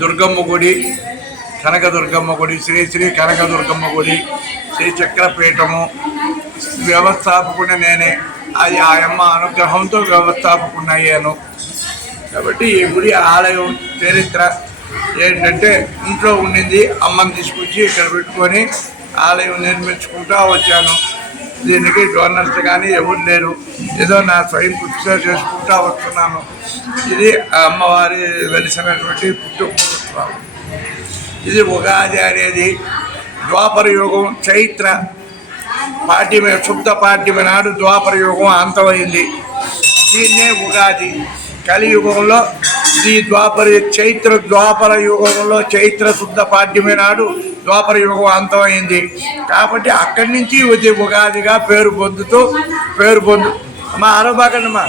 దుర్గమ్మ గుడి కనకదుర్గమ్మ గుడి శ్రీ శ్రీ కనకదుర్గమ్మ గుడి శ్రీ చక్రపీఠము వ్యవస్థాపకుని నేనే. అది అమ్మ అనుగ్రహంతో వ్యవస్థాపకుని అయ్యాను కాబట్టి ఈ గుడి ఆలయం చరిత్ర ఏంటంటే ఇంట్లో ఉండింది అమ్మని తీసుకొచ్చి ఇక్కడ పెట్టుకొని ఆలయం నిర్మించుకుంటూ వచ్చాను. దీనికి డోనర్స్ కానీ ఎవరు లేరు. ఏదో నా స్వయం కృషితో చేసుకుంటూ వస్తున్నాను. ఇది ఆ అమ్మవారి వెలిసినటువంటి పుట్టుకుంటున్నాను ఇది ఉగాది అనేది ద్వాపర యుగం చైత్ర పాఠ్యమే శుద్ధ పాఠ్యమే నాడు ద్వాపర యుగం అంతమైంది. దీన్నే ఉగాది. కలియుగంలో ఈ ద్వాపర చైత్ర ద్వాపర యుగంలో చైత్ర శుద్ధ పాఠ్యమే నాడు ద్వాపర యుగం అంతమైంది. కాబట్టి అక్కడి నుంచి వచ్చే ఉగాదిగా పేరు పొందుతూ పేరు పొందు మా అరబాకండమ్మా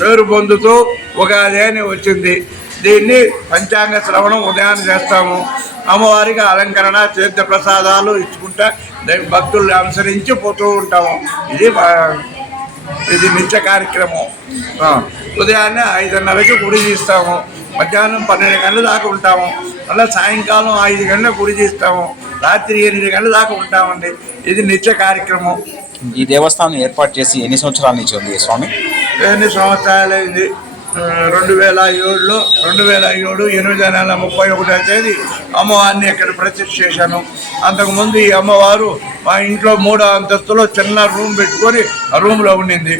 పేరు పొందుతూ ఉగాది అని వచ్చింది. దీన్ని పంచాంగ శ్రవణం ఉదయాన్ని చేస్తాము. అమ్మవారికి అలంకరణ తీర్థ ప్రసాదాలు ఇచ్చుకుంటా భక్తుల్ని అనుసరించి పోతూ ఉంటాము. ఇది మా- ఇది నిత్య కార్యక్రమం. ఉదయాన్నే ఐదున్నరకి గుడి తీస్తాము. మధ్యాహ్నం పన్నెండు గంటల దాకా ఉంటాము. మళ్ళీ సాయంకాలం ఐదు గంటలకు గుడి తీస్తాము. రాత్రి ఎనిమిది గంటల దాకా ఉంటామండి. ఇది నిత్య కార్యక్రమం. ఈ దేవస్థానం ఏర్పాటు చేసి ఎన్ని సంవత్సరాల నుంచి ఉంది స్వామి? ఎన్ని సంవత్సరాలైంది? రెండు వేల ఏడులో రెండు వేల ఏడు ఎనిమిది నెల ముప్పై ఒకటో తేదీ అమ్మవారిని ఇక్కడ ప్రతిష్ఠ చేశాను. అంతకుముందు ఈ అమ్మవారు మా ఇంట్లో మూడో అంతస్తులో చిన్న రూమ్ పెట్టుకొని ఆ రూమ్లో ఉండింది.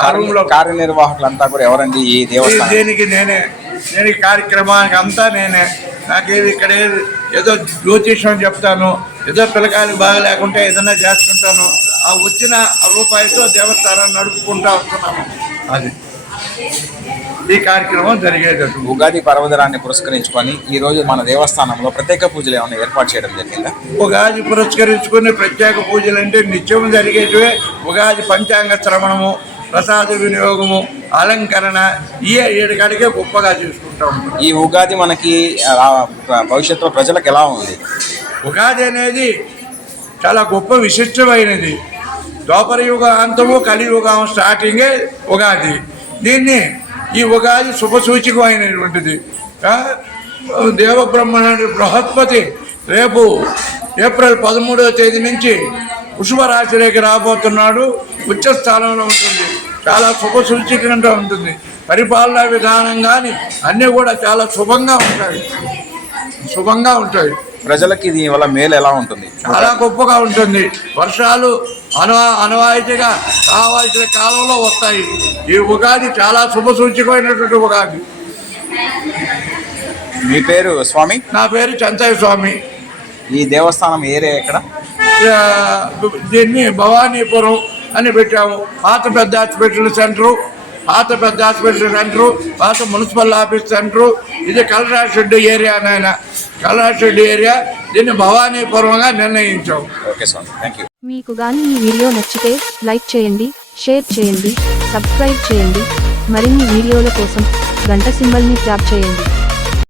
ఆ రూమ్లో కార్యనిర్వాహకులంతా కూడా ఎవరండి ఈ దేవస్థానం? దేనికి నేనే? నేను ఈ కార్యక్రమానికి అంతా నేనే. నాకేది ఇక్కడ ఏది ఏదో జ్యోతిష్యం చెప్తాను ఏదో పిల్లకాయలు బాగా లేకుంటే ఏదైనా చేస్తుంటాను. ఆ వచ్చిన రూపాయితో దేవస్థానాన్ని నడుపుకుంటా వస్తున్నాను. అది. ఈ కార్యక్రమం జరిగేది ఉగాది పర్వదినాన్ని పురస్కరించుకొని ఈ రోజు మన దేవస్థానంలో ప్రత్యేక పూజలు ఏమైనా ఏర్పాటు చేయడం జరిగిందా? ఉగాది పురస్కరించుకునే ప్రత్యేక పూజలు అంటే నిత్యం జరిగేటివే. ఉగాది పంచాంగ శ్రవణము ప్రసాద వినియోగము అలంకరణ ఈ ఏడు కాడికే గొప్పగా చూసుకుంటాం ఈ ఉగాది మనకి భవిష్యత్తులో ప్రజలకు ఎలా ఉంది? ఉగాది అనేది చాలా గొప్ప విశిష్టమైనది. ద్వాపర యుగ అంతము కలియుగం స్టార్టింగే ఉగాది. దీన్ని ఈ ఉగాది శుభసూచకమైనటువంటిది. దేవబ్రహ్మణుడి బృహస్పతి రేపు ఏప్రిల్ పదమూడవ తేదీ నుంచి వృషభ రాశిలోకి రాబోతున్నాడు. ఉచ్చ స్థానంలో ఉంటుంది. చాలా శుభసూచకంగా ఉంటుంది. పరిపాలనా విధానం కానీ అన్నీ కూడా చాలా శుభంగా ఉంటాయి. శుభంగా ఉంటాయి. ప్రజలకి దీని వల్ల మేలు ఎలా ఉంటుంది? చాలా గొప్పగా ఉంటుంది. వర్షాలు అనవా అనవాయితీగా కావాల్సిన కాలంలో వస్తాయి. ఈ ఉగాది చాలా శుభ సూచకమైనటువంటి ఉగాది. మీ పేరు స్వామి? నా పేరు చంతయ్య స్వామి. ఈ దేవస్థానం ఏరియా ఎక్కడ దీన్ని భవానీపురం అని పెట్టాము. పాత పెద్ద హాస్పిటల్ సెంటరు పాత పెద్ద హాస్పిటల్ సెంటరు పాత మున్సిపల్ ఆఫీస్ సెంటరు. ఇది కలరా షెడ్ ఏరియా నాయన. Cholera shed area. దీన్ని భవానీపురంగా నిర్ణయించాం. ఓకే స్వామి థ్యాంక్ యూ మీకు గాని ఈ వీడియో నచ్చితే లైక్ చేయండి షేర్ చేయండి సబ్స్క్రైబ్ చేయండి. మరిన్ని వీడియోల కోసం గంట సింబల్ని ట్యాప్ చేయండి.